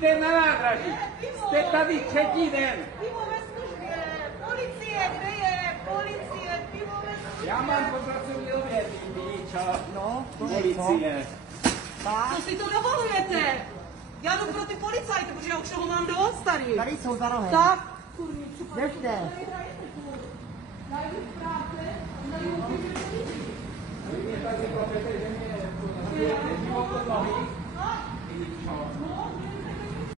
den na nádraží. Jste tady třetí den. Pivo ve službě. Policie, kde je? Policie, pivo ve službě. Já mám po pracovní době, Míča. No, Policie. Co si to dovolujete? Já jdu pro ty policajty, protože já už toho mám dost tady. Tady jsou za rohem. Tak, kurníčku. Běžte. Najdu práce, najdu Vy mě tak řekl, že mě život od nohy.